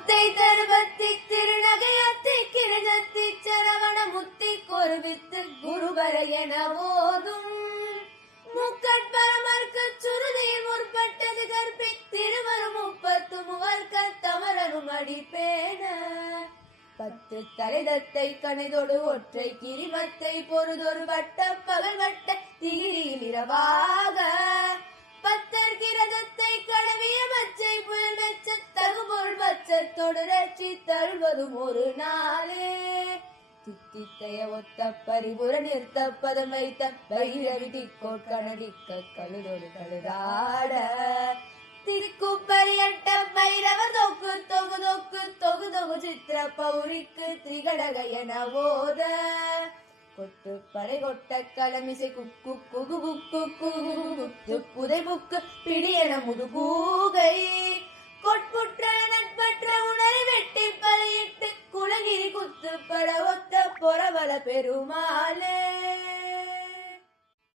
முத்தை தருபத்தி திருநகையத்தி கிருதத்தி சரவண முத்தி கொருவித்து குருபர என ஓதும் முக்கட்பரமர்க்கு சுருதியில் முற்பட்டது கற்பி திருவரும் முப்பத்து முவர்க்க தமரரும் அடிப்பேன பத்து தலைதத்தை கணைதொடு ஒற்றை கிரிமத்தை பொருதொரு வட்ட பகல் வட்ட திகிரியில் இரவாக பத்தர் கிரதத்தை கடவிய மச்சை புயல் வெச்ச தகுபொருள் பச்சத்தோடு ரட்சி தழுவதும் ஒரு நாளே தித்தித்தைய ஒத்த பரிபுர நிறுத்த பதம் வைத்த பைரவி திக்கோட் கணடிக்க கழுதொடு கழுதாட திருக்குப்பரியட்ட பைரவர் தொக்கு தொகு தொக்கு தொகு தொகு சித்திர பௌரிக்கு திரிகடக என ஓத கொட்டு படை கொட்ட கலமிசை குக்கு குகு குக்கு குகு புதை புக்கு பிடியன முதுகூகை கொட்புற்ற நட்பற்ற உணரை வெட்டி பலியிட்டு குலகிரி குத்து பட ஒத்த பொறவல பெருமாளே